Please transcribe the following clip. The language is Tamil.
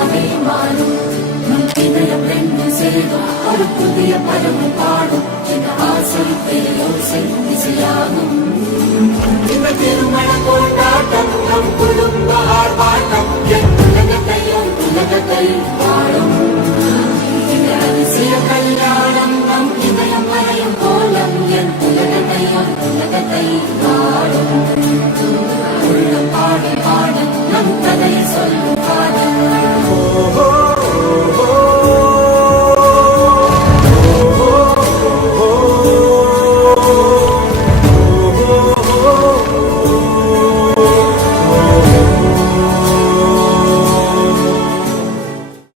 நினைவாகவே மாறும். நம் இதயம் ரெண்டு சேரும் ஒரு புதிய பதம் பாடும். இந்த ஆசை பேரோசை இசையாகும். இந்த திருமண கொண்டாட்டம் நம் குடும்ப ஆர்ப்பாட்டம். என் உலகத்தையோ